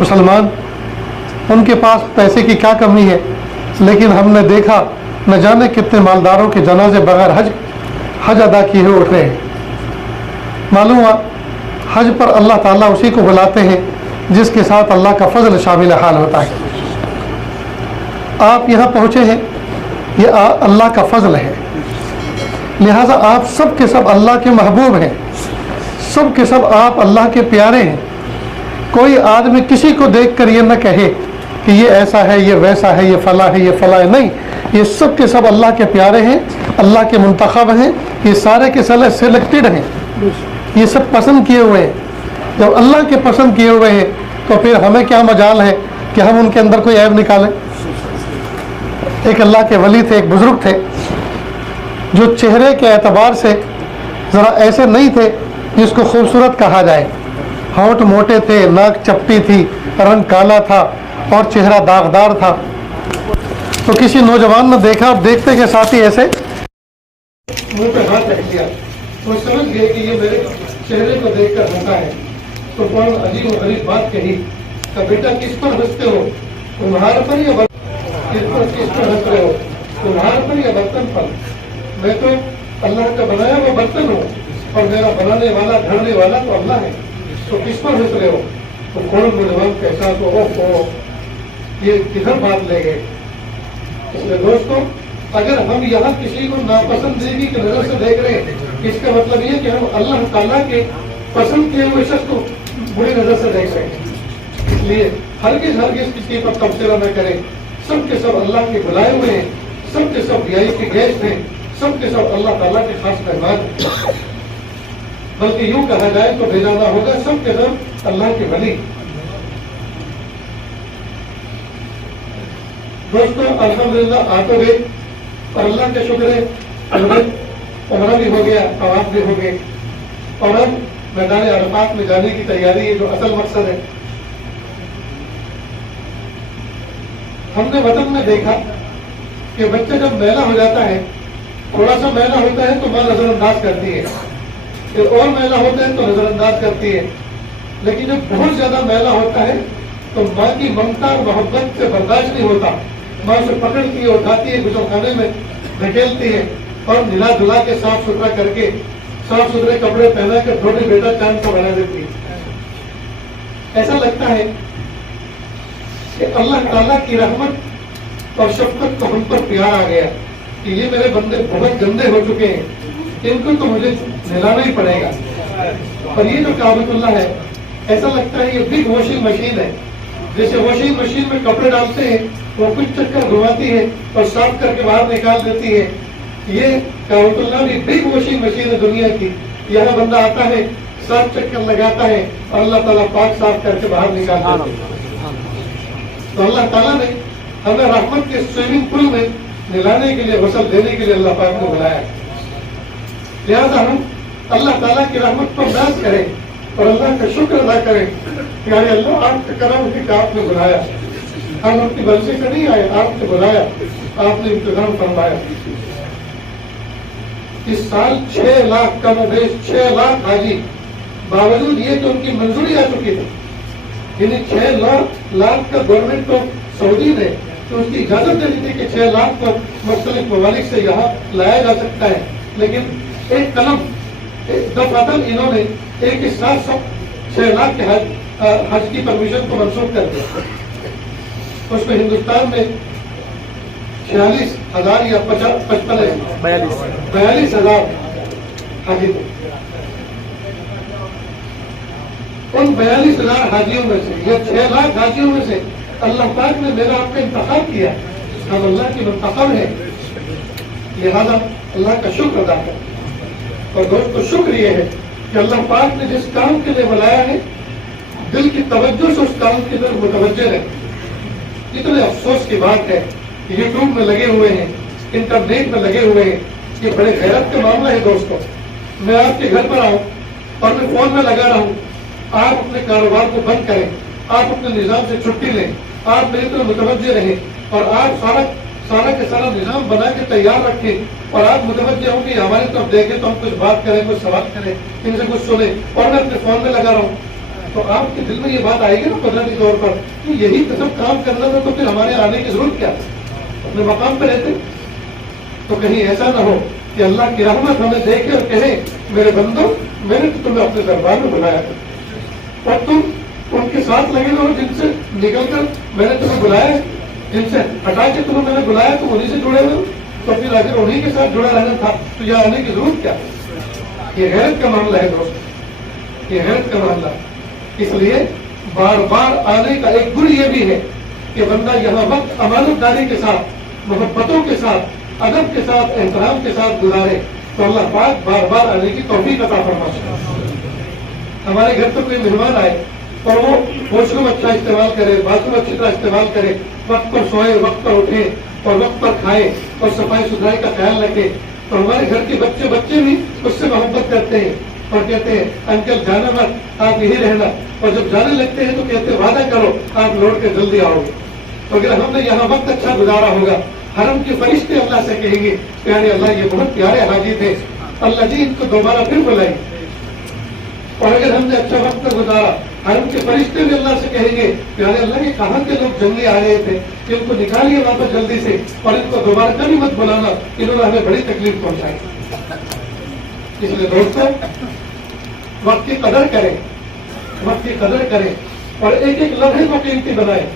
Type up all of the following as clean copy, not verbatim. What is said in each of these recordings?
مسلمان ان کے پاس پیسے کی کیا کمی ہے، لیکن ہم نے دیکھا نہ جانے کتنے مالداروں کے جنازے بغیر حج ادا کیے ہوئے اٹھ رہے ہیں۔ معلوم ہوا حج پر اللہ تعالیٰ اسی کو بلاتے ہیں جس کے ساتھ اللہ کا فضل شامل حال ہوتا ہے۔ آپ یہاں پہنچے ہیں، یہ اللہ کا فضل ہے، لہٰذا آپ سب کے سب اللہ کے محبوب ہیں، سب کے سب آپ اللہ کے پیارے ہیں۔ کوئی آدمی کسی کو دیکھ کر یہ نہ کہے کہ یہ ایسا ہے، یہ ویسا ہے، یہ فلاں ہے، یہ فلاں ہے، نہیں، یہ سب کے سب اللہ کے پیارے ہیں، اللہ کے منتخب ہیں، یہ سارے کے سارے سلیکٹڈ ہیں، یہ سب پسند کیے ہوئے ہیں۔ جب اللہ کے پسند کیے ہوئے ہیں تو پھر ہمیں کیا مجال ہے کہ ہم ان کے اندر کوئی عیب نکالیں۔ ایک اللہ کے ولی تھے، ایک بزرگ تھے جو چہرے کے اعتبار سے ذرا ایسے نہیں تھے جس کو خوبصورت کہا جائے، ہونٹ موٹے تھے، ناک چپٹی تھی، رنگ کالا تھا اور چہرہ داغدار تھا۔ تو کسی نوجوان نے دیکھا، دیکھتے کے ساتھ ہی ایسے منہ پہ ہاتھ رکھ دیا، وہ سمجھ گئے کہ یہ میرے چہرے کو دیکھ کر ہنسا ہے۔ تو کون عجیب و غریب بات کہی کہ بیٹا کس پر ہنستے ہو، تمہار پر یا کس پر ہنس رہے ہو، تمہار پر یا برتن پر؟ میں تو اللہ کا بنایا ہوا برتن ہوں اور میرا بنانے والا گھڑنے والا تو اللہ ہے، تو کس پر ہنس رہے ہو؟ تو فوراً نوجوان کا احساس ہو یہ کدھر بات لے گئے۔ اس لیے دوستوں، اگر ہم یہاں کسی کو ناپسندیدگی کی نظر سے دیکھ رہے ہیں، اس کا مطلب یہ کہ ہم اللہ تعالیٰ کے پسند کیے ہوئے شخص کو بری نظر سے دیکھ رہے ہیں۔ اس لیے ہرگز کسی پر تبصرہ نہ کریں۔ سب کے سب اللہ کے بلائے ہوئے ہیں، سب کے سب VIP گیسٹ ہیں، سب کے سب اللہ تعالیٰ کے خاص مہمان ہیں، بلکہ یوں کہا جائے تو بھیجانا ہوگا سب کے سب اللہ کے ولی۔ دوستوں، الحمدللہ آ تو گئے اور اللہ کا شکر ہے عمرہ بھی ہو گیا، طواف بھی ہو گئے، اور اب میدان عرفات میں جانے کی تیاری ہے جو اصل مقصد ہے۔ ہم نے وطن میں دیکھا کہ بچہ جب میلا ہو جاتا ہے، تھوڑا سا میلا ہوتا ہے تو ماں نظر انداز کرتی ہے، پھر اور میلا ہوتا ہے تو نظر انداز کرتی ہے، لیکن جب بہت زیادہ میلا ہوتا ہے تو ماں کی ممتا اور محبت سے برداشت نہیں ہوتا، ماں اسے پکڑتی ہے، اٹھاتی ہے، غسل خانے میں دھکیلتی ہے اور نلا دھلا کے صاف ستھرا کر کے صاف ستھرے کپڑے پہنا کے چھوٹے بیٹا چاند کو بنا دیتی ہے۔ ایسا لگتا ہے کہ اللہ تعالیٰ کی رحمت اور شفقت کو ہم پر پیار آ گیا کہ یہ میرے بندے بہت گندے ہو چکے ہیں، ان کو تو مجھے نہلانا ہی پڑے گا۔ اور یہ جو کعبۃ اللہ ہے، ایسا لگتا ہے یہ بگ واشنگ مشین ہے، جیسے واشنگ مشین میں کپڑے ڈالتے ہیں وہ کچھ چکر گھماتی ہے اور صاف کر کے باہر نکال دیتی ہے۔ یہ کعبۃ اللہ بھی بگ واشنگ مشین ہے دنیا کی۔ یہاں بندہ آتا ہے، 7 چکر لگاتا ہے اور اللہ تعالیٰ پاک صاف کر کے باہر نکال دیتے ہیں۔ تو اللہ تعالیٰ نے ہمیں رحمت کے سوئمنگ پول میں نہلانے کے لیے، غسل دینے کے لیے اللہ پاک کو بلایا، لہذا ہم اللہ تعالیٰ کی رحمت پر ناز کریں اور اللہ کا شکر ادا کریں کہ یعنی اللہ آپ کا کرم ہے کہ آپ نے بلایا، ہم اپنی مرضی سے نہیں آئے، آپ نے بلایا، آپ نے انتظام فرمایا۔ اس سال 6 لاکھ کم و بیش 6 لاکھ حاجی، باوجود یہ کہ ان کی منظوری آ چکی تھی، یعنی 6 لاکھ کا گورنمنٹ کو سعودی نے تو اس کی اجازت دے دی تھی کہ 6 لاکھ کو مختلف ممالک سے یہاں لایا جا سکتا ہے، لیکن ایک قلم دفعتاً انہوں نے ایک ہی ساتھ 6 لاکھ کے حج کی پرمیشن کو منسوخ کر دیا۔ اس میں ہندوستان میں 46,000 یا 42,000 حاجی تھے۔ ان 42,000 حاجیوں میں سے یا 6 لاکھ حاجیوں میں سے اللہ پاک نے میرا آپ کا انتخاب کیا، ہم اللہ کے منتخب ہیں، لہذا اللہ کا شکر ادا کریں۔ اور دوستو، شکر یہ ہے کہ اللہ پاک نے جس کام کے لیے بلایا ہے دل کی توجہ سے اس کام کی طرف متوجہ رہے۔ اتنے افسوس کی بات ہے کہ یوٹیوب میں لگے ہوئے ہیں، انٹرنیٹ میں لگے ہوئے ہیں، یہ بڑے غیرت کا معاملہ ہے دوستو۔ میں آپ کے گھر پر آؤں اور میں فون میں لگا رہا ہوں، آپ اپنے کاروبار کو بند کریں، آپ اپنے نظام سے چھٹی لیں، آپ میری طرف متوجہ رہیں اور آپ سارا کے سارا نظام بنا کے تیار رکھیں اور آپ متوجہ ہوں کہ ہماری طرف دیکھیں تو ہم کچھ بات کریں، کچھ سوال کریں، ان سے کچھ سنیں، اور میں اپنے فون میں لگا رہا ہوں۔ تو آپ کے دل میں یہ بات آئے گی نا قدرتی طور پر کہ یہی سب کام کرنا تھا تو پھر ہمارے آنے کی ضرورت کیا ہے؟ اپنے مقام پہ رہتے. تو کہیں ایسا نہ ہو کہ اللہ کی رحمت ہمیں دیکھے اور کہے میرے بندو میں نے تمہیں اپنے دربار میں بلایا تھا اور تم ان کے ساتھ لگے رہو جن سے نکل کر میں نے تمہیں بلایا, جن سے ہٹا کے تمہیں میں نے بلایا تو انہیں سے جڑے ہوئے, تو پھر اگر انہیں کے ساتھ جڑا رہنا تھا تو یہاں آنے کی ضرورت کیا؟ یہ غیرت کا معاملہ ہے دوست, یہ غیرت کا معاملہ. اس لیے بار بار آنے کا ایک گر یہ بھی ہے کہ بندہ یہاں وقت امانت داری کے ساتھ, محبتوں کے ساتھ, ادب کے ساتھ, احترام کے ساتھ گزارے تو اللہ پاک بار بار آنے کی توفیق عطا فرمائے. ہمارے گھر پر کوئی مہمان آئے اور وہ واش روم اچھا استعمال کرے, باتھ روم اچھی طرح استعمال کرے, وقت پر سوئے, وقت پر اٹھے اور وقت پر کھائے اور صفائی ستھرائی کا خیال رکھے, تو ہمارے گھر کے بچے بھی اس سے محبت کرتے ہیں اور کہتے ہیں انکل جانا مت, آپ یہی رہنا, اور جب جانے لگتے ہیں تو کہتے ہیں وعدہ کرو آپ لوٹ کے جلدی آؤ گے. تو اگر ہم نے یہاں وقت اچھا گزارا ہوگا, حرم کے فرشتے اللہ سے کہیں گے پیارے اللہ یہ بہت پیارے حاجی تھے, اللہ جی ان کو دوبارہ پھر بلائیں. اور اگر ہم نے اچھا وقت گزارا, حرم کے فرشتے بھی اللہ سے کہیں گے پیارے اللہ یہ کہاں کے لوگ جنگلی آ گئے تھے, ان کو نکالیے واپس جلدی سے اور ان کو دوبارہ کبھی مت بلانا, انہوں نے ہمیں بڑی تکلیف پہنچائی. اس لیے دوستوں وقت کی قدر کریں, وقت کی قدر کریں اور ایک ایک لمحے کو قیمتی بنائیں,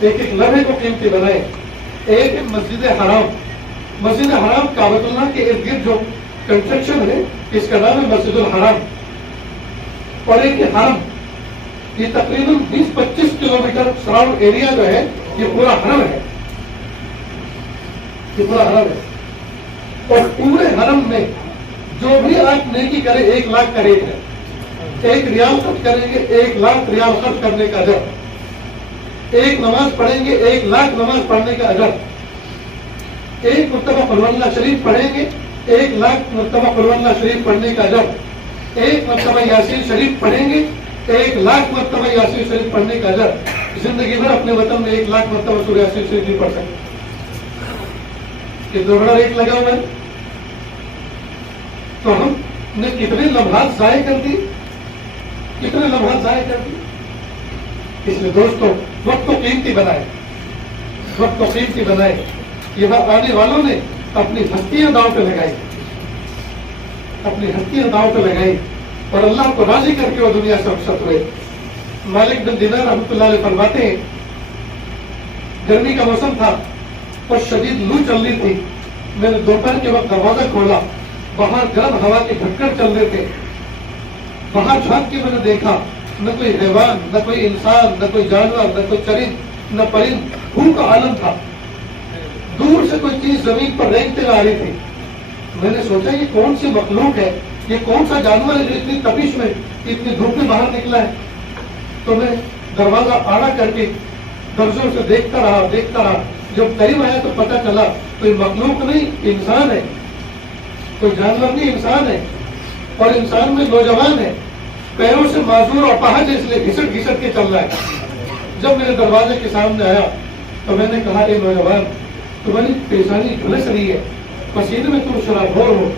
ایک ایک لمحے کو قیمتی بنائیں. ایک مسجد حرام کعبۃ اللہ کے ارد گرد جو کنسٹرکشن ہے اس کا نام ہے مسجد الحرام, اور ایک حرم یہ تقریباً 20-25 کلومیٹر سراؤنڈ ایریا جو ہے یہ پورا حرم ہے, یہ پورا حرم ہے. اور پورے حرم میں جو بھی آپ نیکی کرے 1 لاکھ کا ریٹ ہے, 1 ریال خرچ کریں گے 1 لاکھ ریال خرچ کرنے کا اجر, 1 نماز پڑھیں گے 1 لاکھ نماز پڑھنے کا اجر, 1 مرتبہ قل اللہ شریف پڑھیں گے 1 لاکھ مرتبہ قل اللہ شریف پڑھنے کا اجر, 1 مرتبہ یاسین شریف پڑھیں گے 1 لاکھ مرتبہ یاسین شریف پڑھنے کا اجر. زندگی بھر اپنے وطن میں 1 لاکھ مرتبہ سورہ یاسین شریف نہیں پڑھ سکتے. کتنا بڑا ریٹ لگا ہوا ہے. تو ہم نے کتنے لمحات ضائع کر دی, کتنے لمحات ضائع کر دی. اس لیے دوستوں وقت کو قیمتی بنائے, وقت کو قیمتی بنائے. یہاں آنے والوں نے اپنی ہستیاں داؤ پہ لگائی, اپنی ہستیاں داؤ پہ لگائی اور اللہ کو راضی کر کے وہ دنیا سے رخصت ہوئے. مالک بن دینار رحمۃ اللہ علیہ فرماتے ہیں گرمی کا موسم تھا اور شدید لو چل رہی تھی, میں نے دوپہر کے وقت دروازہ کھولا, باہر گرم ہوا کے جھکڑ چل رہے تھے, باہر جھانک کے میں نے دیکھا نہ کوئی حیوان, نہ کوئی انسان, نہ کوئی جانور, نہ کوئی چرند, نہ پرند, بھوک کا عالم تھا. دور سے کوئی چیز زمین پر رینگتے آ رہی تھی. میں نے سوچا یہ کون سی مخلوق ہے, یہ کون سا جانور ہے جو اتنی تپش میں اتنی دھوپ میں باہر نکلا ہے. تو میں دروازہ آڑا کر کے درزوں سے دیکھتا رہا. جب قریب آیا تو پتہ چلا کوئی مخلوق نہیں, انسان ہے, کوئی جانور نہیں, انسان ہے. اور انسان میں نوجوان ہے, پیروں سے معذور اور پہاڑ اس لیے گھسٹ گھسٹ کے چل رہا ہے. جب میرے دروازے کے سامنے آیا تو میں نے کہا اے نوجوان تمہاری پیشانی جھلس رہی ہے, پسینے میں تم شرابور ہو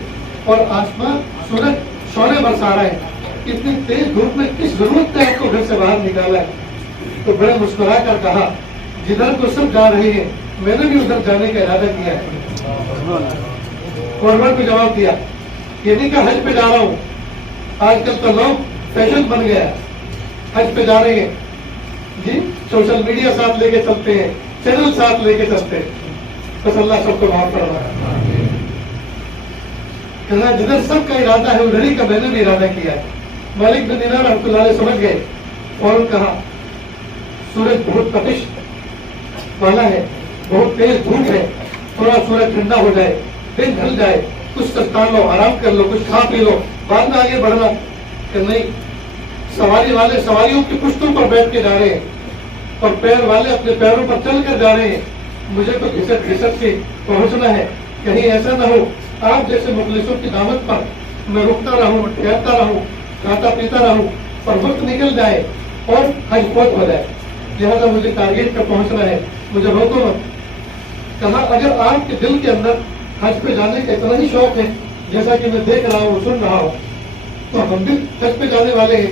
اور آسمان سورج شعلے برسا رہا ہے, اتنی تیز دھوپ میں کس ضرورت نے آپ کو گھر سے باہر نکالا ہے. تو بڑے مسکرا کر کہا جدھر تو سب جا رہے ہیں میں نے بھی ادھر جانے کا ارادہ کیا ہے. فارورڈ پہ جواب دیا, یہ نہیں کہ حج پہ جا رہا ہوں, آج کل تو لوگ فیشن بن گیا ہے, حج پہ جا رہے ہیں جی, سوشل میڈیا ساتھ لے کے چلتے ہیں, چینل ساتھ لے کے چلتے ہیں. بس اللہ سب کو معاف فرمائے. کہا جدھر سب کا ارادہ ہے ادھر ہی کا میں نے بھی ارادہ کیا ہے. مالک بن دینار رحمۃ اللہ علیہ سمجھ گئے اور کہا سورج بہت تپش والا ہے, بہت تیز دھوپ ہے, تھوڑا سورج ٹھنڈا ہو جائے, دن ڈھل جائے, کچھ سستان لو, آرام کر لو, کچھ کھا پی لو, بعد میں آگے بڑھنا. کہ نہیں, سواری والے سواریوں کی پشتوں پر بیٹھ کے جا رہے ہیں اور پیر والے اپنے پیروں پر چل کر جا رہے ہیں, مجھے تو گھسٹ گھسٹ کے پہنچنا ہے. کہیں ایسا نہ ہو آپ جیسے مخلصوں کی دعوت پر میں رکتا رہوں, ٹھہرتا رہوں, کھاتا پیتا رہوں اور وقت نکل جائے اور حج فوت ہو جائے. لہٰذا مجھے ٹارگیٹ پر پہنچنا ہے, مجھے روکو مت. کہا اگر آپ کے دل کے اندر حج پہ جانے کا اتنا ہی شوق ہے جیسا کہ میں دیکھ رہا ہوں, سن رہا ہوں, تو ہم بھی حج پہ جانے والے ہیں,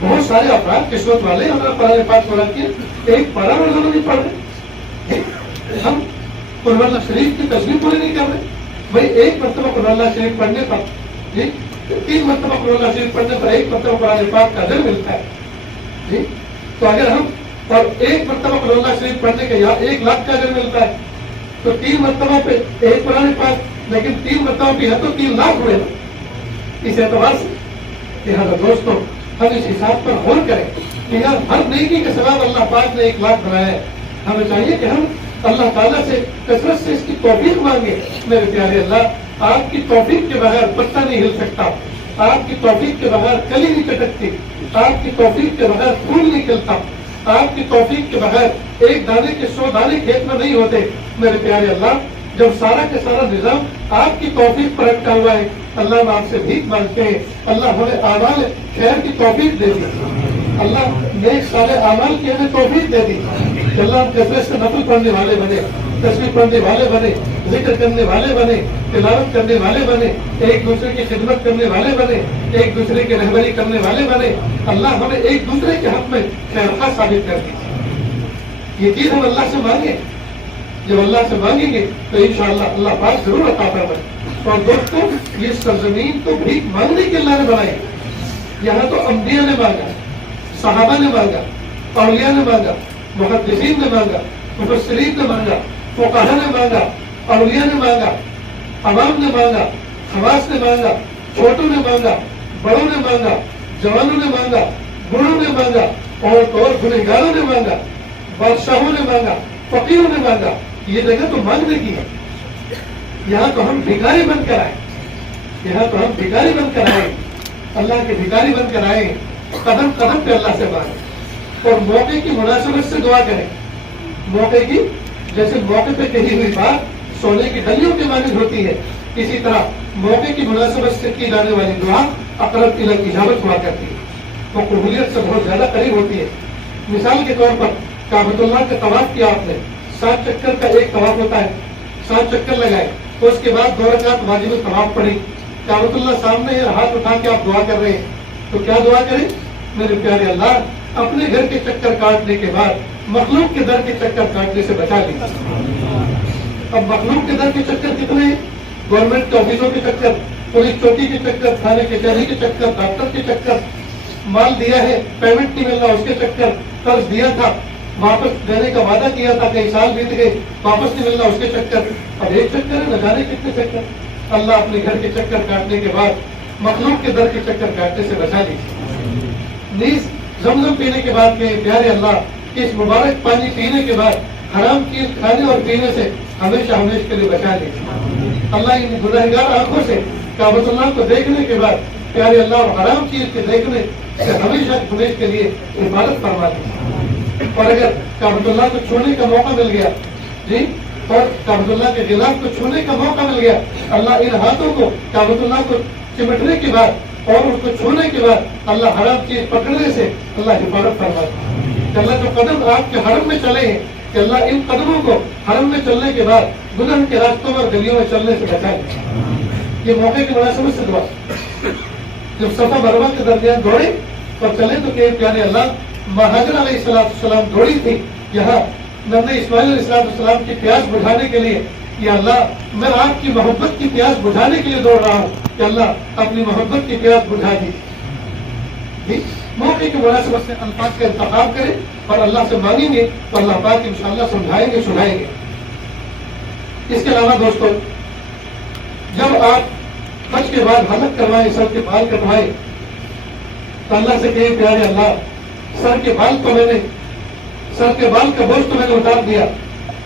بہت سارے افراد قسمت والے ہمارا قرآن پاک قرآن کی ایک پارا روزانہ نہیں پڑھ رہے. ہم قرآن اللہ شریف کی تصویر پوری نہیں کر رہے. بھائی ایک مرتبہ قرآن اللہ شریف پڑھنے پر 3 مرتبہ قرآن اللہ شریف پڑھنے پر 1 مرتبہ قرآن پاک کا اجر ملتا ہے. جی تو اگر ہم اور 1 مرتبہ قرآن اللہ شریف پڑھنے کا یا 1 لاکھ کا اجر ملتا ہے تو 3 مرتبہ پہ 1 قرآن پاک, لیکن 3 مرتبہ بھی ہے تو 3 لاکھ ہوئے. اس اعتبار سے لہٰذا دوستوں ہم اس حساب پر غور کریں کہ یار ہر نیکی کا ثواب اللہ پاک نے 1 لاکھ بنایا ہے. ہمیں چاہیے کہ ہم اللہ تعالیٰ سے کثرت سے اس کی توفیق مانگے. میرے پیارے اللہ, آپ کی توفیق کے بغیر پتا نہیں ہل سکتا, آپ کی توفیق کے بغیر کلی نہیں چٹکتی, آپ کی توفیق کے بغیر پھول نہیں کھلتا, آپ کی توفیق کے بغیر 1 دانے کے 100 دانے کھیت میں نہیں ہوتے. میرے پیارے اللہ, جب سارا کا سارا نظام آپ کی توفیق پر اٹکا ہوا ہے, اللہ ہم آپ سے بھیک مانگتے ہیں, اللہ ہمیں اعمال خیر کی توفیق دے دی, اللہ نیک صالح اعمال کی ہمیں توفیق دے دی. اللہ ہم کثرت سے نفل پڑھنے والے بنے, تصویر پڑھنے والے بنے, ذکر کرنے والے بنے, تلاوت کرنے والے بنے, ایک دوسرے کی خدمت کرنے والے بنے, ایک دوسرے کی رہبری کرنے والے بنے. اللہ ہمیں ایک دوسرے کے حق میں خیر خواہ ثابت کر دی. یہ چیز ہم اللہ سے مانگیں. جب اللہ سے مانگیں گے تو انشاءاللہ اللہ پاک ضرور عطا فرمائے. اور دوستوں یہ سرزمین تو بھیک مانگنے کے اللہ نے بنائی. یہاں تو انبیاء نے مانگا, صحابہ نے مانگا, اولیاء نے مانگا, محدثین نے مانگا, مفسرین نے مانگا, فقہاء نے مانگا, اولیاء نے مانگا, عوام نے مانگا, خواص نے مانگا, چھوٹوں نے مانگا, بڑوں نے مانگا, جوانوں نے مانگا, بوڑھوں نے مانگا, اور گنہگاروں نے مانگا, بادشاہوں نے مانگا, فقیروں نے مانگا. یہ جگہ تو مانگنے کی ہے. یہاں تو ہم بھکاری بن کر آئے, یہاں تو ہم بھکاری بن کر آئے, اللہ کے بھکاری بن کر آئے. قدم قدم پہ اللہ سے مانگیں اور موقع کی مناسبت سے دعا کریں. موقع کی جیسے موقع پہ کہی ہوئی بات سونے کی ڈلیوں کے مانند ہوتی ہے, اسی طرح موقع کی مناسبت سے کی جانے والی دعا اقرب الی الاجابت ہوا کرتی ہے, وہ قبولیت سے بہت زیادہ قریب ہوتی ہے. مثال کے طور پر کعبۃ اللہ کا طواف کیا آپ نے, 7 چکر کا ایک طواف ہوتا ہے, 7 چکر لگائے, تو اس کے بعد 2 رکعت واجب طواف پڑھی. کعبۃ اللہ سامنے ہے, ہاتھ اٹھا کے آپ دعا کر رہے ہیں, تو کیا دعا کریں؟ میرے پیارے اللہ اپنے گھر کے چکر کاٹنے کے بعد مخلوق کے در کے چکر کاٹنے سے بچا لی. اب مخلوق کے در کے چکر کتنے ہیں؟ گورنمنٹ کے آفسوں کے چکر, پولیس چوکی کے چکر, تھانے کچہری کے چکر, ڈاکٹر کے چکر, مال دیا ہے پیمنٹ نہیں مل رہا اس کے چکر, قرض دیا تھا واپس دینے کا وعدہ کیا تھا, کئی سال بیت گئے واپس نہیں مل رہا اس کے چکر. اب ایک چکر ہے, نہ جانے کتنے چکر. اللہ اپنے گھر کے چکر کاٹنے کے بعد مخلوق کے در کے چکر کاٹنے سے بچا لی. نیز زمزم پینے کے بعد کہ پیارے اللہ اس مبارک پانی پینے کے بعد حرام چیز کھانے اور پینے سے ہمیشہ ہمیشہ کے لیے بچا لی. اللہ ان گنہگار آنکھوں سے کعبۃ اللہ کو دیکھنے کے بعد پیارے اللہ اور حرام چیز کے دیکھنے سے ہمیشہ ہمیشہ کے لیے حفاظت فرما دی. اور اگر کعبۃ اللہ کو چھونے کا موقع مل گیا, جی, اور کعبۃ اللہ کے غلاف کو چھونے کا موقع مل گیا, اللہ ان ہاتھوں کو کعبۃ اللہ کو چمٹنے کے بعد اور اس کو چھونے کے بعد اللہ حرام چیز پکڑنے سے اللہ حفاظت فرماتا ہے. کہ اللہ جو قدم آپ کے حرم میں چلے ہیں, کہ اللہ ان قدموں کو حرم میں چلنے کے بعد گناہ کے راستوں اور گلیوں میں چلنے سے بچائے. یہ موقع کی مناسبت سے دعا. جب صفا مروہ کے درمیان دوڑے اور چلے تو کہ پیارے اللہ مہاجر علیہ السلام دوڑی تھی, یہاں نبی اسماعیل علیہ السلام کی پیاس بجھانے کے لیے, یا اللہ میں آپ کی محبت کی پیاس بجھانے کے لیے دوڑ رہا ہوں, کہ اللہ اپنی محبت کی پیاس بجھا دی. موقع کی مناسبت سے الفاظ کا انتخاب کریں اور اللہ سے مانگیں گے تو اللہ پاک انشاءاللہ سمجھائیں گے, سنائیں گے. اس کے علاوہ دوستوں جب آپ حج کے بعد حلق کروائیں, سر کے بال کٹوائیں, تو اللہ سے کہیں پیارے اللہ سر کے بال کا بوجھ تو میں نے اتار دیا,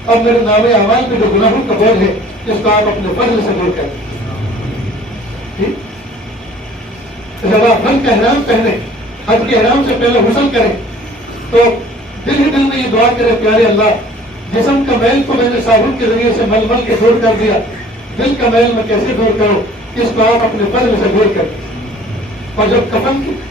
اب میرے نام اعمال میں جو گناہوں کا بوجھ ہے اس کو آپ اپنے فضل سے دور کریں. جب آپ حج کا احرام پہنے, حج کے احرام سے پہلے غسل کریں تو دل ہی دل میں یہ دعا کرے پیارے اللہ جسم کا میل کو میں نے صابن کے ذریعے سے مل کے دور کر دیا, دل کا میل میں کیسے دور کروں, اس کو آپ اپنے فضل سے دور کریں. اور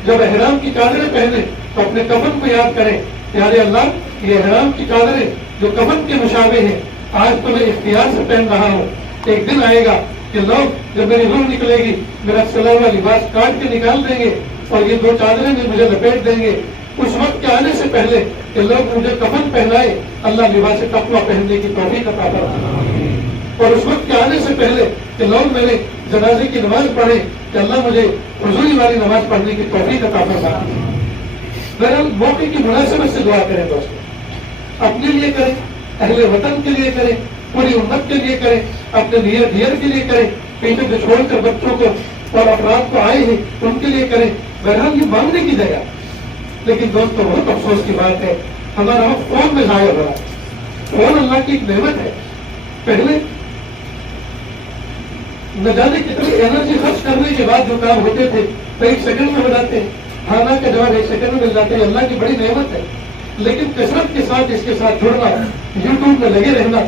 جب احرام کی چادریں پہنے تو اپنے کفن کو یاد کریں, پیارے اللہ یہ احرام کی چادریں جو کفن کے مشابہ ہیں آج تو میں اختیار سے پہن رہا ہوں, ایک دن آئے گا کہ لوگ جب میری روح نکلے گی میرا سلا ہوا لباس کاٹ کے نکال دیں گے اور یہ 2 چادریں بھی مجھے لپیٹ دیں گے. اس وقت کے آنے سے پہلے کہ لوگ مجھے کفن پہنائے, اللہ لباس تقویٰ پہننے کی توفیق عطا فرمائے. اور اس وقت کے آنے سے پہلے کہ لوگ میرے جنازے کی نماز پڑھیں کہ اللہ مجھے حضوری والی نماز پڑھنے کی توفیق عطا فرمائے. بہرحال موقع کی مناسبت سے دعا کریں دوستوں, اپنے لیے کریں, اہل وطن کے لیے کریں, پوری امت کے لیے کریں, اپنے نیئر ڈیئر کے لیے کریں, پیچھے سے چھوڑ کر بچوں کو اور افراد کو آئے ہیں ان کے لیے کریں. بہرحال یہ مانگنے کی جگہ. لیکن دوستوں بہت افسوس کی بات ہے, ہمارا وقت فون میں ضائع ہو رہا ہے. فون اللہ کی ایک نعمت ہے. پہلے نہ جانے کتنی انرجی خرچ کرنے کے بعد جو کام ہوتے تھے تو 1 سیکنڈ میں ہو جاتے ہیں, کھانا کا جواب 1 سیکنڈ میں مل جاتے ہیں. اللہ کی بڑی نعمت ہے. لیکن کثرت کے ساتھ اس کے ساتھ جڑنا, یوٹیوب میں لگے رہنا,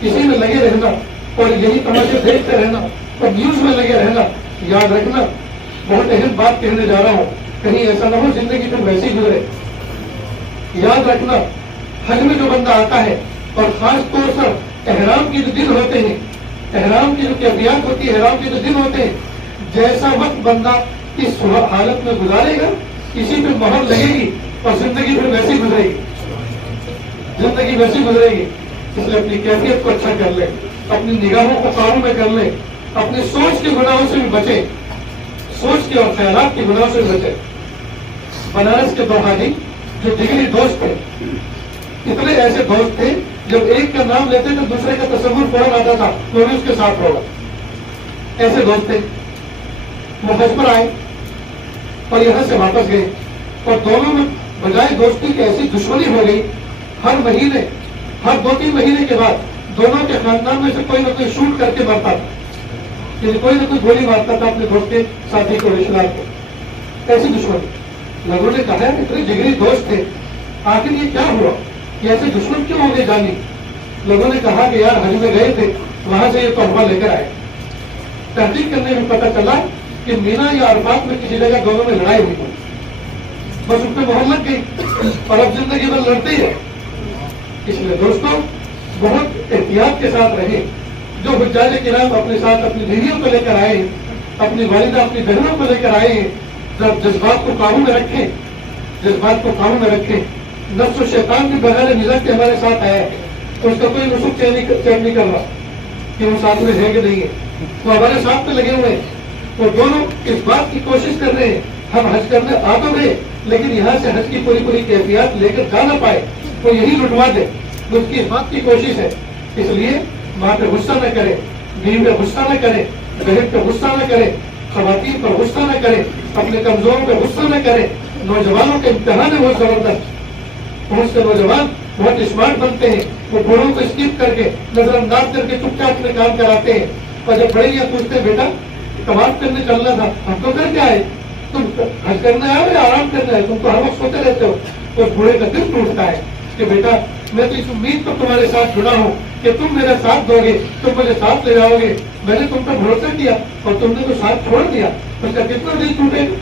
کسی میں لگے رہنا اور یہی تماشے دیکھتے رہنا اور نیوز میں لگے رہنا, یاد رکھنا بہت اہم بات کہنے جا رہا ہوں, کہیں ایسا نہ ہو زندگی پھر ویسی گزرے. یاد رکھنا حج میں جو بندہ آتا ہے اور خاص طور پر احرام کے جو دن ہوتے ہیں, احرام کی جو کیفیات ہوتی ہے, احرام کے جو دن ہوتے ہیں, جیسا وقت بندہ اس حالت میں گزارے گا اسی پہ مہر لگے گی اور زندگی پھر ویسی گزرے گی, زندگی ویسی گزرے گی. اس لیے اپنی کیفیت کو اچھا کر لیں, اپنی نگاہوں کو قابو میں کر لیں, اپنی سوچ کے گناہوں سے بھی بچیں, سوچ کے اور خیالات کے گناہوں سے بھی بچیں. بنارس کے 2 حاجی جو جگری دوست تھے, اتنے ایسے دوست تھے جب ایک کا نام لیتے تو دوسرے کا تصور فوراً آتا تھا وہ بھی اس کے ساتھ ہوگا. ایسے دوست تھے. وہ حج پر آئے اور یہاں سے واپس گئے اور دونوں میں بجائے دوستی کی ایسی دشمنی ہو گئی. ہر مہینے, ہر 2-3 مہینے کے بعد دونوں کے خاندان میں سے کوئی نہ کوئی شوٹ کر کے مرتا تھا, یعنی کوئی نہ کوئی گولی مارتا تھا اپنے دوست کے ساتھی کو, رشتہ دار کو. ایسی دشمنی. لوگوں نے کہا اتنے جگری دوست تھے, آخر یہ کیا ہوا, یہ ایسے دشمن کیوں ہو گئے جانی؟ لوگوں نے کہا کہ یار حج میں گئے تھے, وہاں سے یہ تحفہ لے کر آئے. تحقیق کرنے میں پتہ چلا کہ مینا یا عرفات میں کسی جگہ دونوں میں لڑائی ہوئی, بس ان پہ مہر لگ گئی اور اب زندگی بھر لڑتے ہی ہے. اس لیے دوستوں بہت احتیاط کے ساتھ رہیں. جو حجاج کرام اپنے ساتھ اپنی بیویوں کو لے کر آئے ہیں, اپنی والدہ اپنی بہنوں کو لے کر آئے ہیں, جذبات کو قابو میں رکھیں, جذبات کو قابو میں رکھیں. نفس و شیطان بھی بغیر مزاج کے ہمارے ساتھ آیا ہے, اس کا کوئی نسخ چین نہیں کر رہا کہ وہ ساتھ میں ہے کہ نہیں ہے. وہ ہمارے ساتھ میں لگے ہوئے ہیں. وہ دونوں اس بات کی کوشش کر رہے ہیں ہم حج کرنے آ تو گئے لیکن یہاں سے حج کی پوری کیفیات لے کر جا نہ پائے, وہ یہی لٹوا دے. اس کی اس بات کی کوشش ہے. اس لیے ماں پہ غصہ نہ کرے, بیوی پہ غصہ نہ کرے, بہن پہ غصہ نہ کرے, خواتین پر غصہ نہ کرے, اپنے کمزوروں پہ غصہ نہ کرے. نوجوانوں کے امتحان ہے بہت زبردست. بہت سے نوجوان بہت اسمارٹ بنتے ہیں, وہ بوڑھوں کو اسکپ کر کے نظر انداز کر کے چپ چاپ اپنے کام کراتے ہیں. اور جب بڑے یا پوچھتے ہیں بیٹا کباب کرنے چلنا تھا, ہم تو کر کے آئے, تم حج کرنے آئے یا آرام کرنا ہے, تم تو ہر وقت سوتے رہتے ہو. اس بوڑھے کا دل ٹوٹتا ہے کہ بیٹا میں تو اس امید پر تمہارے ساتھ جڑا ہوں کہ تم میرا ساتھ دو گے, تم مجھے ساتھ لے جاؤ گے. میں نے تم پر بھروسہ کیا اور تم نے تو ساتھ چھوڑ دیا. اس کا کتنا دل ٹوٹے گا.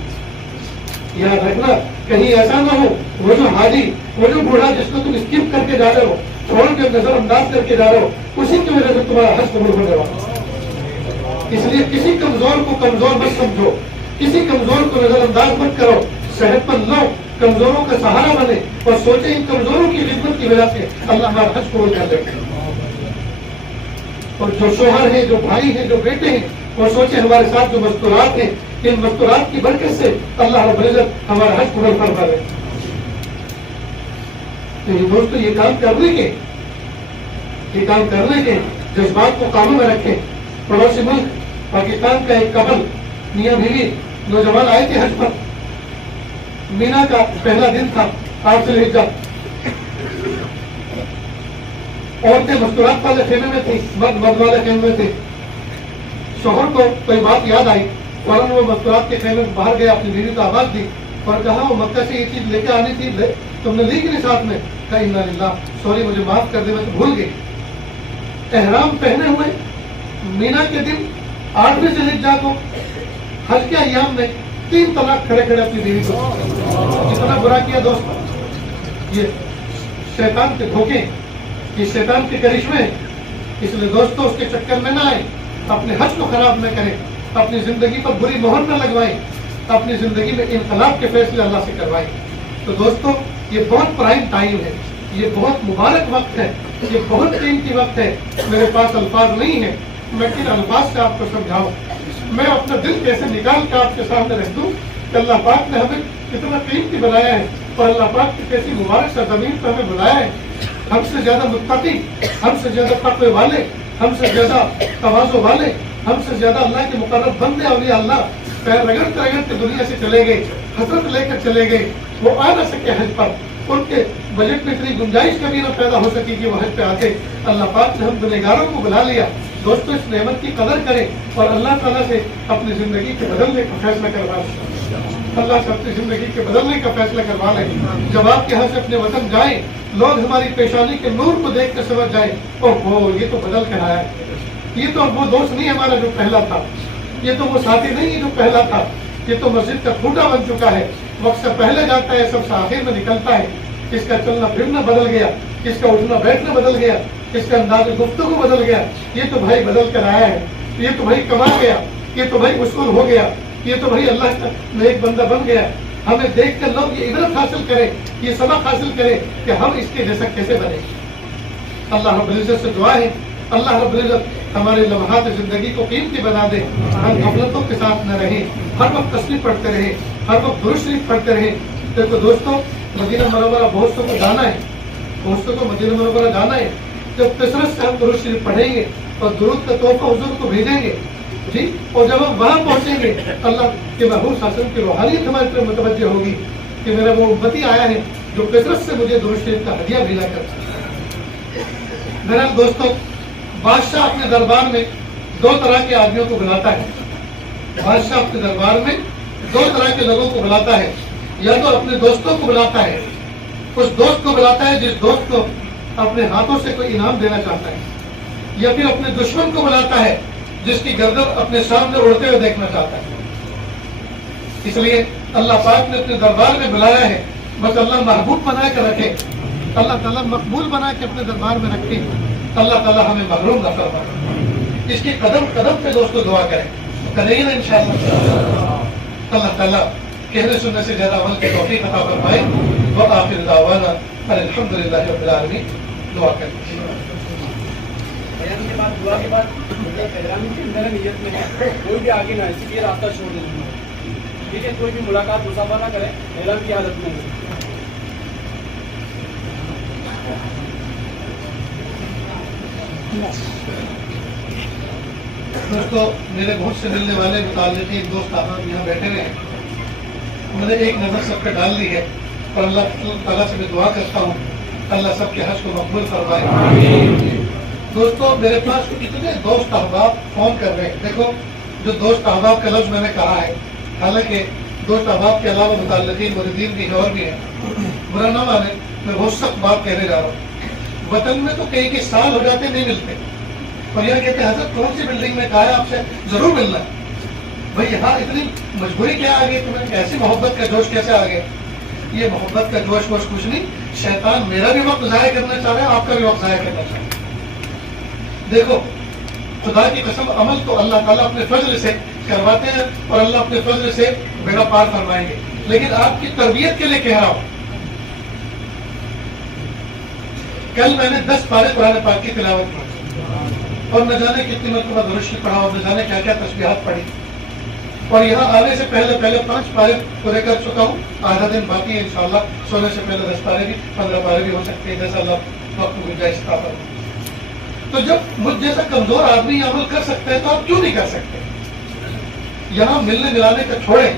یاد رکھنا کہیں ایسا نہ ہو وہ جو حاجی, وہ جو بوڑھا جس کو تم اسکپ کر کے جا رہے ہو, چھوڑ کے نظر انداز کر کے جا رہے ہو, اسی کی وجہ سے تمہارا حج قبول ہونے والا. اس لیے کسی کمزور کو کمزور مت سمجھو, کسی کمزور کو نظر انداز مت کرو. صحت مند لو, کمزوروں کا سہارا بنے اور سوچیں ان کمزوروں کی خدمت کی وجہ سے اللہ ہمارا حج قبول کر دے. اور جو شوہر ہیں, جو بھائی ہیں, جو بیٹے ہیں, وہ سوچیں ہمارے ساتھ جو مستورات ہیں, ان مستورات کی برکت سے اللہ رب العزت ہمارا حج قبول فرما دے. تو یہ دوستو یہ کام کرنے کے جذبات کو قابو میں رکھیں. پڑوسی ملک پاکستان کا ایک کپل میاں بیوی نوجوان آئے تھے حج پر. مینا کا پہلا دن تھا, 8 ذی الحجہ. عورتیں مستورات والے خیمے میں تھی, مرد والے خیمے میں تھے. شوہر کو کوئی بات یاد آئی, فوراً وہ مستورات کے خیمے میں باہر گیا, اپنی بیوی کو آواز دی اور کہا وہ مکہ سے یہ چیز لے کے آنی تھی, تم نے لی کہ نہیں ساتھ میں؟ کہا انا للہ, سوری مجھے معاف کر دے, میں تو بھول گئی. احرام پہنے ہوئے مینا کے دن 8ویں ذی الحجہ کو حج کے ایام میں 3 طلاق کھڑے اپنی بیوی کو. کتنا برا کیا دوست. یہ شیطان کے دھوکے, یہ شیطان کے کرشمے. اس لیے دوستوں اس کے چکر میں نہ آئے, اپنے حج کو خراب نہ کریں, اپنی زندگی پر بری مہر نہ لگوائیں. اپنی زندگی میں انقلاب کے فیصلے اللہ سے کروائیں. تو دوستو یہ بہت پرائم ٹائم ہے, یہ بہت مبارک وقت ہے, یہ بہت قیمتی وقت ہے. میرے پاس الفاظ نہیں ہے میں کن الفاظ سے آپ کو سمجھاؤں, میں اپنا دل کیسے نکال کے آپ کے سامنے رکھ دوں کہ اللہ پاک نے ہمیں کتنا قیمتی بنایا ہے اور اللہ پاک کی کیسی مبارک سرزمین پر ہمیں بلایا ہے. ہم سے زیادہ متقی, ہم سے زیادہ تقوی والے, ہم سے زیادہ تواضع والے, ہم سے زیادہ اللہ کے مقرب بندے اولیاء اللہ پیر رگڑتے رگڑتے دنیا سے چلے گئے, حسرت لے کر چلے گئے. وہ آ نہ سکے حج پر, ان کے بجٹ میں اتنی گنجائش کبھی نہ پیدا ہو سکی کہ وہ حج پہ آتے. اللہ پاک نے ہم گنہگاروں کو بلا لیا. دوستو اس نعمت کی قدر کریں اور اللہ تعالیٰ سے اپنی زندگی کے بدلنے کا فیصلہ کروا لیں. اللہ سے اپنی زندگی کے بدلنے کا فیصلہ کروا لیں. جب آپ کے یہاں سے اپنے وطن جائیں, لوگ ہماری پیشانی کے نور کو دیکھ کر سمجھ جائیں اوہ یہ تو بدل کر آیا ہے, یہ تو وہ دوست نہیں ہمارا جو پہلا تھا, یہ تو وہ ساتھی نہیں ہے جو پہلا تھا, یہ تو مسجد کا کھوٹا بن چکا ہے, وقت سے پہلے جاتا ہے سب سے آخر میں نکلتا ہے. اس کا چلنا پھرنا بدل گیا, اس کا اٹھنا بیٹھنا بدل گیا, اس کا انداز گفتگو بدل گیا. یہ تو بھائی بدل کر آیا ہے, یہ تو بھائی کما گیا, یہ تو بھائی اصول ہو گیا, یہ تو بھائی اللہ کا نیک بندہ بن گیا. ہمیں دیکھ کر لوگ یہ عبرت حاصل کریں, یہ سبق حاصل کریں کہ ہم اس کے جیسا کیسے بنے. اللہ رب العزت سے دعا ہے اللہ رب العزت ہمارے لمحات زندگی کو قیمتی بنا دے. ہم غفلتوں کے ساتھ نہ رہیں, ہر وقت تسبیح پڑھتے رہیں, ہر وقت درود شریف پڑھتے رہیں. دیکھو دوستو مدینہ منورہ بہت سو کو جانا ہے, بہت سو کو مدینہ منورہ جانا ہے. جب کثرت سے ہم درود شریف پڑھیں گے اور درود کا تحفہ حضور کو بھیجیں گے جی, اور جب ہم وہاں پہنچیں گے اللہ کے محبوب صلی اللہ علیہ وسلم کی روحانیت ہمارے طرف متوجہ ہوگی کہ میرا وہ امتی آیا ہے جو کثرت سے مجھے درود شریف کا ہدیہ بھیجا کرتا ہے. بہرحال دوستو بادشاہ اپنے دربار میں دو طرح کے آدمیوں کو بلاتا ہے. بادشاہ اپنے دربار میں دو طرح کے لوگوں کو بلاتا ہے. یا تو اپنے دوستوں کو بلاتا ہے, اس دوست کو بلاتا ہے جس دوست کو اپنے ہاتھوں سے کوئی انعام دینا چاہتا ہے, یا پھر اپنے دشمن کو بلاتا ہے جس کی گردن اپنے سامنے اڑتے ہوئے دیکھنا چاہتا ہے. اس لیے اللہ پاک نے اپنے دربار میں بلایا ہے, بس اللہ محبوب بنا کے رکھے, اللہ تعالیٰ مقبول بنا کے اپنے دربار میں رکھے. اللہ تعالیٰ ہمیں محروم نہ فرمائے. اس کی قدم قدم پہ دوستوں دعا کریں گے نا انشاءاللہ. اللہ تعالیٰ کہنے سننے سے زیادہ عمل کی توفیق عطا فرمائے. وآخر دعوانا الحمدللہ رب العالمین. دعا کریں. بیان کے بعد دعا کے بعد احرام کے اندر نیت میں ہے کوئی بھی آگے نہ ہے, صرف یہ راستہ چھوڑ دینا ہے. ٹھیک ہے, کوئی بھی ملاقات مصافحہ نہ کرے احرام کی حالت میں. دوستو میرے بہت سے ملنے والے متعلقین دوست احباب یہاں بیٹھے ہوئے ہیں, میں نے ایک نظر سب پہ ڈال دی ہے اور اللہ تعالیٰ سے میں دعا کرتا ہوں اللہ سب کے حج کو مقبول فرمائے. دوستو میرے پاس اتنے دوست احباب فون کر رہے ہیں. دیکھو جو دوست احباب کا لفظ میں نے کہا ہے, حالانکہ دوست احباب کے علاوہ متعلقین مریدین بھی اور بھی ہیں, برا نہ مانے میں بہت سخت بات کہنے جا رہا ہوں. وطن میں تو کئی سال ہو جاتے نہیں ملتے, اور یہاں کہتے ہیں حضرت کون سی بلڈنگ میں کہا ہے آپ سے ضرور ملنا ہے. بھائی یہاں اتنی مجبوری کیا آ گئی تمہیں, ایسی محبت کا جوش کیسے آ گیا؟ یہ محبت کا جوش ووش کچھ نہیں, شیطان میرا بھی وقت ضائع کرنا چاہ رہا ہے, آپ کا بھی وقت ضائع کرنا چاہ رہا ہے. دیکھو خدا کی قسم عمل تو اللہ تعالیٰ اپنے فضل سے کرواتے ہیں اور اللہ اپنے فضل سے بیڑا پار فرمائیں گے, لیکن آپ کی تربیت کے لیے کہہ رہا ہوں. کل میں نے 10 پارے قرآن پاک کی تلاوت کی اور نہ جانے کتنی مرتبہ درود شریف پڑھا اور نہ جانے کیا کیا تسبیحات پڑھی, اور یہاں آنے سے پہلے 5 پارے پورے کر چکا ہوں. آدھا دن باقی ہے انشاءاللہ, سونے سے پہلے 10 پارے بھی 15 پارے بھی ہو سکتے ہیں جیسا اللہ وقت گنجائش عطا فرمائے. تو جب مجھ جیسا کمزور آدمی عمل کر سکتے ہیں تو آپ کیوں نہیں کر سکتے؟ یہاں ملنے ملانے کا چھوڑیں,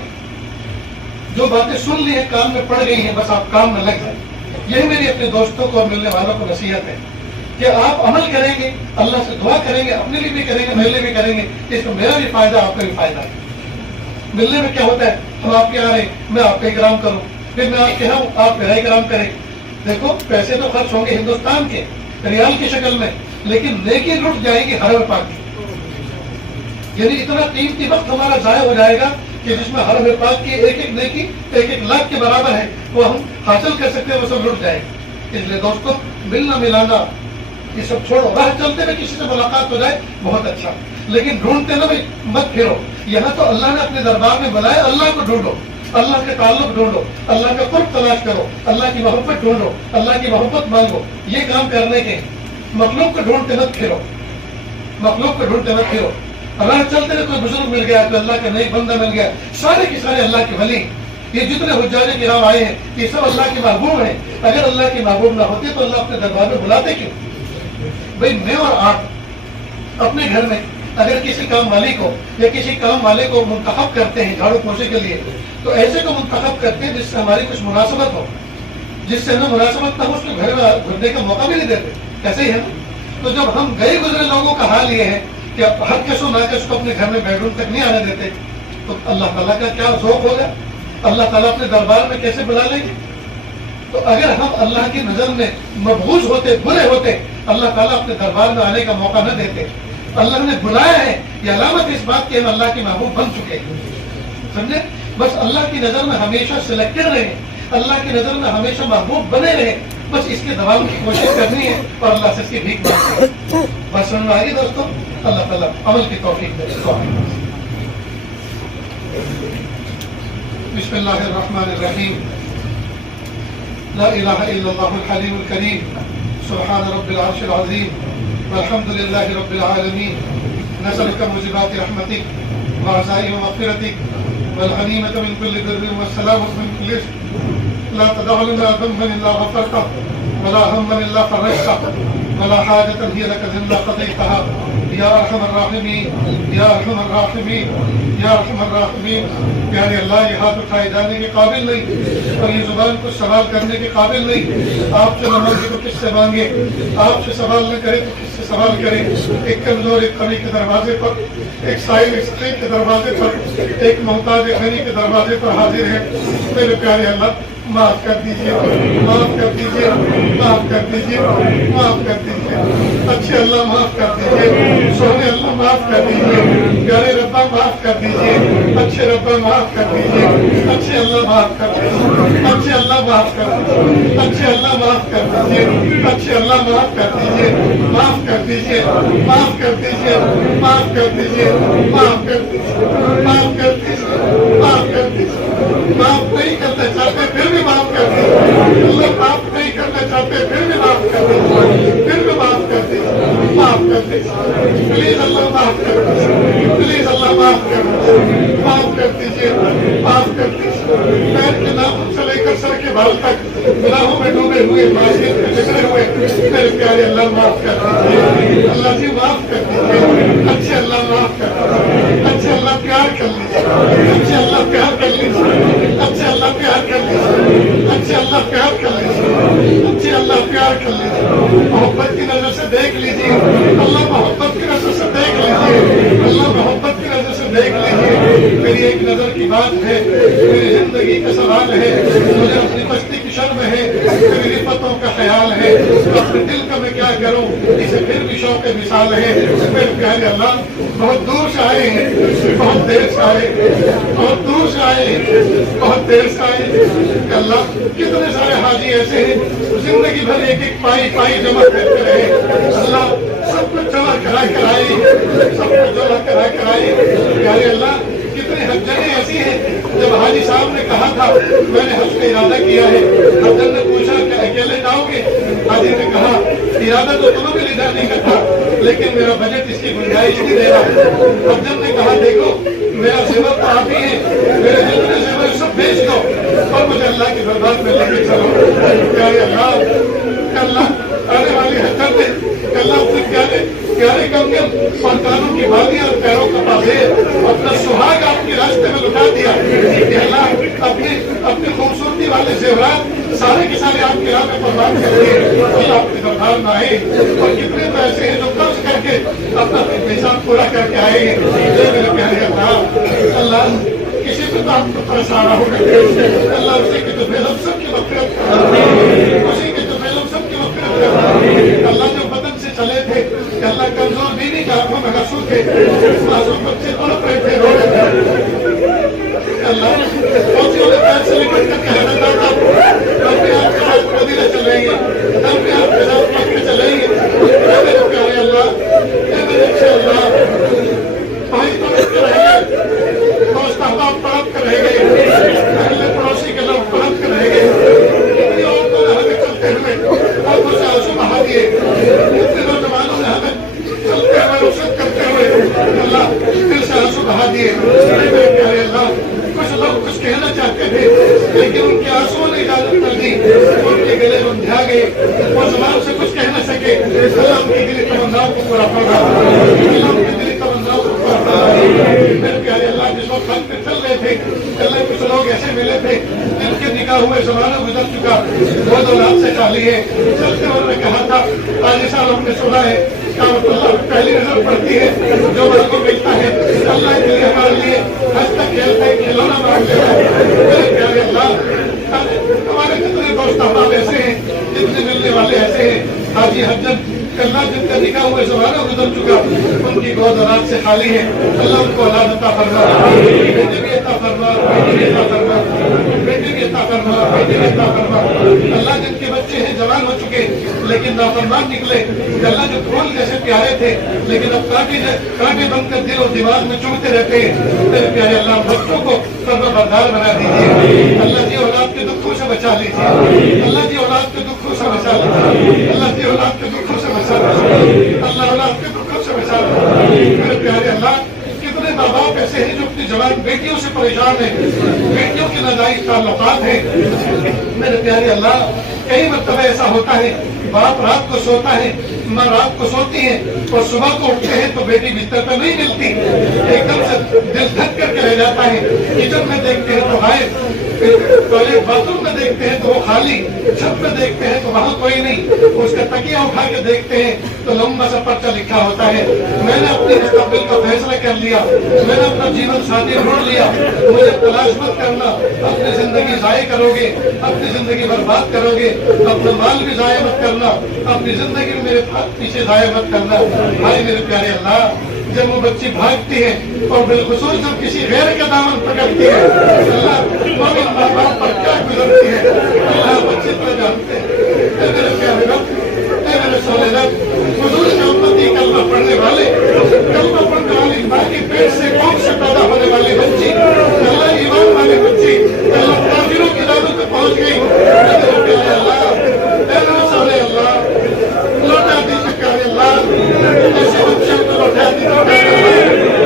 جو باتیں سن لی ہیں کان میں پڑ گئی ہیں بس آپ کام میں لگ جائیں. یہی میری اپنے دوستوں کو اور ملنے والوں کو نصیحت ہے کہ آپ عمل کریں گے, اللہ سے دعا کریں گے, اپنے لیے بھی کریں گے, میرے لیے بھی کریں گے, اس میں میرا بھی فائدہ آپ کا بھی فائدہ ہے. ملنے میں کیا ہوتا ہے, ہم آپ کے یہاں رہے, میں آپ کا اکرام کروں, پھر میں آپ کے یہاں ہوں, آپ میرا اکرام کریں. دیکھو پیسے تو خرچ ہوں گے ہندوستان کے ریال کی شکل میں, لیکن نیکی لٹ جائے گی حرم پاک کی. یعنی اتنا قیمتی وقت ہمارا ضائع ہو جائے گا کہ جس میں حرم پاک کی ایک ایک نیکی 1-1 لاکھ کے برابر ہے, وہ ہم حاصل کر سکتے ہیں, وہ سب لٹ جائے گی. اس لیے دوستوں ملنا ملانا یہ سب چھوڑو. راہ چلتے ہوئے کسی سے ملاقات ہو جائے بہت اچھا, لیکن ڈھونڈتے نہ بھی مت پھرو. یہاں تو اللہ نے اپنے دربار میں بلایا, اللہ کو ڈھونڈو, اللہ کے تعلق ڈھونڈو, اللہ کا قرب تلاش کرو, اللہ کی محبت ڈھونڈو, اللہ کی محبت مانگو. یہ کام کرنے کے مخلوق کو ڈھونڈتے مت پھرو, مخلوق کو ڈھونڈتے مت پھرو. راہ چلتے ہوئے کوئی بزرگ مل گیا, کوئی اللہ کا نیک بندہ مل گیا, سارے کے سارے اللہ کے ولی. یہ جتنے حجاج کرام آئے ہیں یہ سب اللہ کے محبوب ہیں. اگر اللہ کے محبوب نہ ہوتے تو اللہ اپنے دربار میں بلاتے کیوں؟ بھائی میں اور آپ اپنے گھر میں اگر کسی کام والی کو یا کسی کام والے کو منتخب کرتے ہیں جھاڑو پوچھے کے لیے, تو ایسے کو منتخب کرتے ہیں جس سے ہماری کچھ مناسبت ہو. جس سے ہمیں مناسبت نہ ہو اس کو گھر میں گھرنے کا موقع بھی نہیں دیتے. ایسے ہی ہے نا. تو جب ہم گئے گزرے لوگوں کا حال یہ ہے کہ ہر کس و ناکس کو اپنے گھر میں بیڈ روم تک نہیں آنے دیتے, تو اللہ تعالیٰ کا کیا ذوق ہوگا, اللہ تعالیٰ اپنے دربار میں کیسے بلا لیں گے؟ تو اگر ہم اللہ کی نظر میں مبغوض ہوتے, برے ہوتے, اللہ تعالیٰ اپنے دربار میں آنے کا موقع نہ دیتے. اللہ نے بلایا ہے, یہ علامت اس بات کی ہم اللہ کے محبوب بن چکے ہیں. سمجھے؟ بس اللہ کی نظر میں ہمیشہ سلیکٹڈ رہے, اللہ کی نظر میں ہمیشہ محبوب بنے رہے. بس اس کے دباؤ کی کوشش کرنی ہے اور اللہ سے اس کی بھیک مانگنی ہے. بس سمجھ میں آ گئی دوستوں؟ اللہ تعالیٰ عمل کی توفیق دے. بسم اللہ الرحمن الرحیم. لا الہ الا اللہ الحلیم الکریم. سبحان رب العرش العظیم. والحمد للہ رب العالمین. نسألک موجبات رحمتک وعزائم مغفرتک والغنیمۃ من کل بر والسلامۃ من کل اثم. لا تدع لنا ذنبا الا غفرته ولا هما الا فرجته ولا حاجة هي لك الا قضيتها یا ارحم الراحمین یا ارحم الراحمین یا ارحم الراحمین. پیارے اللہ, یہ ہاتھ اٹھائے جانے کے قابل نہیں اور یہ زبان کو سوال کرنے کے قابل نہیں. آپ سے نہ مانگے تو کس سے مانگے, آپ سے سوال نہ کرے تو کس سے سوال کرے. ایک کمزور ایک قوی کے دروازے پر, ایک سائل ایک سقیم کے دروازے پر, ایک محتاج غنی کے دروازے پر حاضر ہے. میرے پیارے اللہ معاف کر دیجیے, معاف کر دیجیے, معاف کر دیجیے, معاف کر دیجیے. اچھے اللہ معاف کر دیجیے, سونے اللہ معاف کر دیجیے, پیارے ربا معاف کر دیجیے, اچھے ربا معاف کر دیجیے, اچھے اللہ معاف کر دیجیے, اچھے اللہ معاف کر دیجیے, اچھے اللہ معاف کر دیجیے, اچھے اللہ معاف کر دیجیے, معاف کر دیجیے, معاف کر دیجیے, معاف کر دیجیے, معاف کر دیجیے, معاف کر دیجیے, معاف کر دیجیے. معاف نہیں کرنا چاہتے پھر بھی معاف کر دیجیے. اللہ معاف نہیں کرنا چاہتے پھر بھی معاف کر دیجیے, پھر بھی معاف کر دیجیے, معاف کر دیجیے. پلیز اللہ معاف کر دیجیے, پلیز اللہ معاف کر دیجیے, معاف کر دیجیے, معاف کر دیجیے. پیر کے ناخن سے لے کر سر کے بال تک گناہوں میں ڈوبے ہوئے, معصیت میں بگڑے ہوئے میرے پیارے اللہ معاف کر دیجیے. اللہ جی معاف کر دیجیے, اچھے اللہ معاف کر دیجیے, اچھے اللہ پیار کر لیجیے, اچھے اللہ پیار کر لیجیے, اچھے اللہ پیار کر لیجیے, اچھے اللہ پیار کر لیجیے, اچھے اللہ پیار کر لیجیے. محبت کی نظر سے دیکھ لیجیے, اللہ محبت کی نظر سے دیکھ لیجیے, اللہ محبت کی نظر سے دیکھ لیجیے. میری ایک نظر کی بات ہے, میری زندگی کا سوال ہے, مجھے اپنی بستی کی شرم ہے, میری رفتوں کا خیال ہے, اپنے دل کا میں کیا کروں, اسے پھر بھی شوق مثال ہے. میرے پیارے اللہ بہت دور سے آئے ہیں, بہت دیر سے آئے, بہت دور سے آئے, بہت دیر سے آئے. اللہ کتنے سارے حاجی ایسے ہیں زندگی بھر ایک ایک پائی پائی جمع کرتے رہے. اللہ سب کچھ جمع کرا کرائی, سب کچھ جمع کرا کرائی. پیارے اللہ کتنے حججیں ایسی ہیں, جب حاجی صاحب نے کہا تھا میں نے حج کا ارادہ کیا ہے, حجن نے پوچھا کہ اکیلے جاؤ گے, حاجی نے کہا ارادہ تو تمہیں بھی لے جانے کا تھا لیکن میرا بجٹ اس کی گنجائش نہیں دے رہا. حجن نے کہا دیکھو میرا زیور تو آپ ہی ہے, میرے جتنے زیور سب بیچ دو اور مجھے اللہ کے دربار میں لے کے چلو. پیارے اللہ آنے والی حجت نے اللہ اپنے پیارے پیارے کنگن اور کانوں کی بالیاں اور پیروں کا پازیر اپنا سہاگ آپ کے راستے میں لٹا دیا کہ اللہ اپنی خوبصورتی والے زیورات سارے کے سارے آپ کے راہ میں قربان کر دیے. اللہ آپ کے دربار میں آئے اور کتنے پیسے ہیں جو قرض کر کے اپنا نظام پورا کر کے آئے ہیں. میرے پیارے اللہ کسی پہ تو آپ کو پریشان ہوگا, اللہ اسی کی تو ہم سب کی مغفرت کر, اسی کی تو ہم سب کی مغفرت کر. اللہ جو بدن سے چلے تھے کہ اللہ کمزور بیوی کے ہاتھوں میں غسل تھے, معصوم بچے تڑپ رہے تھے, رو رہے تھے. اللہ فوجیوں نے پیر سے لپٹ کر کے حضرت تھا, ہم بھی آپ کے ساتھ مدینہ چلیں گے, ہم بھی آپ کے ساتھ مکہ چلیں گے. اللہ اے میرے اچھے اللہ بھائی تڑپ کے رہ گئے دوست احباب تڑپ کے رہ گئے اہل پڑوسی کے لوگ تڑپ کے رہ گئے اتنی عورتوں نے ہمیں چلتے ہوئے آنکھوں سے آنسو بہا دیے اتنے نوجوانوں نے ہمیں چلتے ہوئے رخصت کرتے ہوئے اللہ دل سے آنسو بہا دیے میرے پیارے اللہ کچھ لوگ کچھ کہنا چاہتے تھے لیکن ان کے آنسوؤں نے اجازت کر دی ان کے گلے رنجھا گئے وہ زبان سے کچھ کہہ نہ سکے اللہ ان کی دلی تمناؤں کو پورا فرما اللہ ان کی دلی تمناؤں کو پورا فرما میرے پیارے اللہ جس وقت ہم پہ چل رہے تھے اللہ کچھ لوگ ایسے ملے تھے جن کے نکاح ہوئے زمانہ گزر چکا وہ دولت سے چالی ہے چلتے انہوں نے کہا تھا آج سال ہم نے سنا ہے اللہ پہلی نظر پڑتی ہے جو بل کو ملتا ہے اللہ کے لیے ہمارے لیے ہنستا کھیلتا ہے کھلونا مانگ لیتا ہے میرے پیارے اللہ ہمارے کتنے دوست احباب ایسے ہیں جتنے ملنے والے ایسے ہیں حاجی حجت اللہ جن کا نکاح ہوئے زمانہ گزر چکا ان کی گود اولاد سے خالی ہے اللہ ان کو اولاد عطا فرما بیٹے بھی عطا فرما بیٹی بھی عطا فرما بیٹی بھی عطا فرما بیٹی بھی عطا فرما اللہ جن کے بچے ہیں جوان ہو چکے لیکن نافرمان نکلے اللہ جو پھول جیسے پیارے تھے لیکن اب کانٹے بن کر دل اور دماغ میں چوڑتے رہتے ہیں میرے پیارے اللہ بچوں کو فرما بردار بنا دیجیے اللہ جی اولاد کے دکھوں سے بچا لیجیے اللہ جی اولاد کے دکھوں سے بچا لیجیے اللہ جی اولاد کے دکھوں سے بچا لیجیے اللہ اولاد کے دکھوں سے بچا لیجیے میرے پیارے اللہ کتنے ماں باپ ایسے ہیں جو اپنی جوان بیٹیوں سے پریشان ہیں بیٹیوں کے ناجائز تعلقات ہیں میرے پیارے اللہ کئی مرتبہ ایسا ہوتا ہے باپ رات کو سوتا ہے ماں رات کو سوتی ہے اور صبح کو اٹھتے ہیں تو بیٹی بستر پہ نہیں ملتی ایک دم سے دل دھک کر کے رہ جاتا ہے کچن میں دیکھتے ہیں تو غائب ٹوائلٹ باتھ روم میں دیکھتے ہیں تو وہ خالی چھت میں دیکھتے ہیں تو وہاں کوئی نہیں اس کا تکیہ اٹھا کے دیکھتے ہیں تو لمبا سا پرچہ لکھا ہوتا ہے میں نے اپنے مستقبل کا فیصلہ کر لیا میں نے اپنا جیون ساتھی ڈھونڈ لیا مجھے تلاش مت کرنا اپنی زندگی ضائع کرو گے اپنی زندگی برباد کرو گے اپنا مال بھی ضائع مت کرنا اپنی زندگی میں میرے پیچھے ضائع مت کرنا بھائی میرے پیارے اللہ جب وہ بچی بھاگتی ہے اور بالخصوص جب کسی غیر کا دامن پکڑتی ہے اللہ مومن ماں باپ پر کیا گزرتی ہے اللہ بچے پر جانتے ہیں اے میرے پیارے رب اے میرے سونے رب حضور کے امتی کلمہ پڑھنے والے کلمہ پڑھنے والی ماں کے پیٹ سے قوم سے پیدا ہونے والی بچی اللہ ایمان والی بچی اللہ کافروں کی دادوں تک پہنچ گئی اے میرے پیارے اللہ اے میرے سونے اللہ لوٹا دیجیے پیارے اللہ ایسے بچوں کو لوٹا دیجیے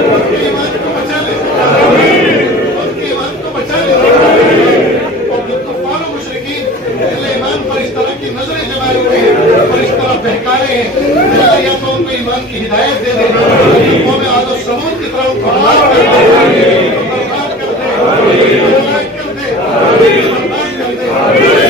ان کے ایمان کو بچا لیجیے ان کے ایمان کو بچا لیجیے اور جو کفار و مشرکین اہل ایمان پر اس طرح کی نظریں جمائے ہوئے ہیں اور اس طرح بہکارے ہیں اللہ یا تو ان کو ایمان کی ہدایت دے دے قوم عاد و ثمود کی طرف برباد کر دے برباد کر دے برباد کر دے برباد کر دے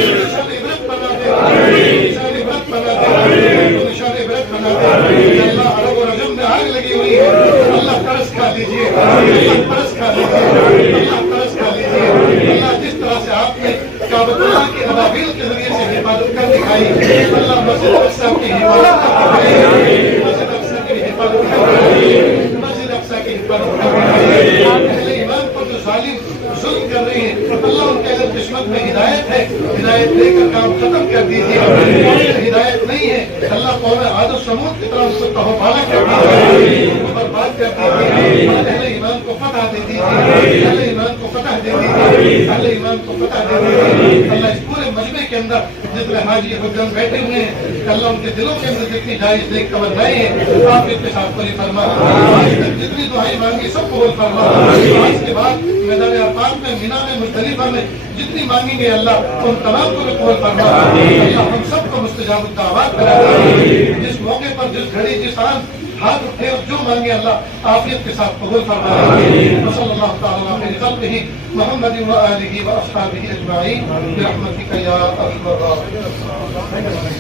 نشان عبرت بنا دے نشان عبرت بنا دے نشان عبرت بنا دے اللہ عرب و رجم میں آگ لگی ہوئی ہے اللہ ترس کھا لیجیے اللہ ترس کھا لیجیے اللہ ترس کھا لیجیے اللہ جس طرح سے آپ نے کعبۃ اللہ کے ابابیل کے ذریعے سے حفاظت کر دکھائی اللہ مسجد اقصی کی حفاظت کر دکھائی مسجد اقصی کی حفاظت کر دکھائی مسجد اقصی کی حفاظت کر دکھائی اہل ایمان پر جو ظالم ظلم کر رہے ہیں اللہ ان کے اگر قسمت میں ہدایت ہے ہدایت دے کر کام ختم کر دیجیے اور ہدایت نہیں ہے اللہ قوم عاد و ثمود کی طرف سے تہوبالا کر دیجیے ان کو برباد کر دیجیے اہل ایمان کو فتح دے دیجیے اہل ایمان کو فتح دے دیجیے اہل ایمان کو فتح دے دیجیے اللہ اس پورے مجمع کے اندر جتنے حاجی حجم بیٹھے ہوئے ہیں اللہ ان کے دلوں کے اندر جتنی جائز دیکھ توانائی ہیں آپ کے ساتھ پوری فرما آج تک جتنی دعائیں مانگی سب قبول فرما آج کے بعد میدان عرفات میں مینا میں مزدلفہ میں جتنی مانگیں گے اللہ ان تمام کو قبول فرما اللہ ہم سب کو مستجاب الدعوات کرا دے جس موقع پر جس گھڑی جس آن ہاتھ اٹھے اور جو مانگے اللہ عافیت کے ساتھ قبول فرما صلی اللہ تعالیٰ علیہ خلقہ محمد و آلہ و اصحابہ اجمعین برحمتک یا ارحم الراحمین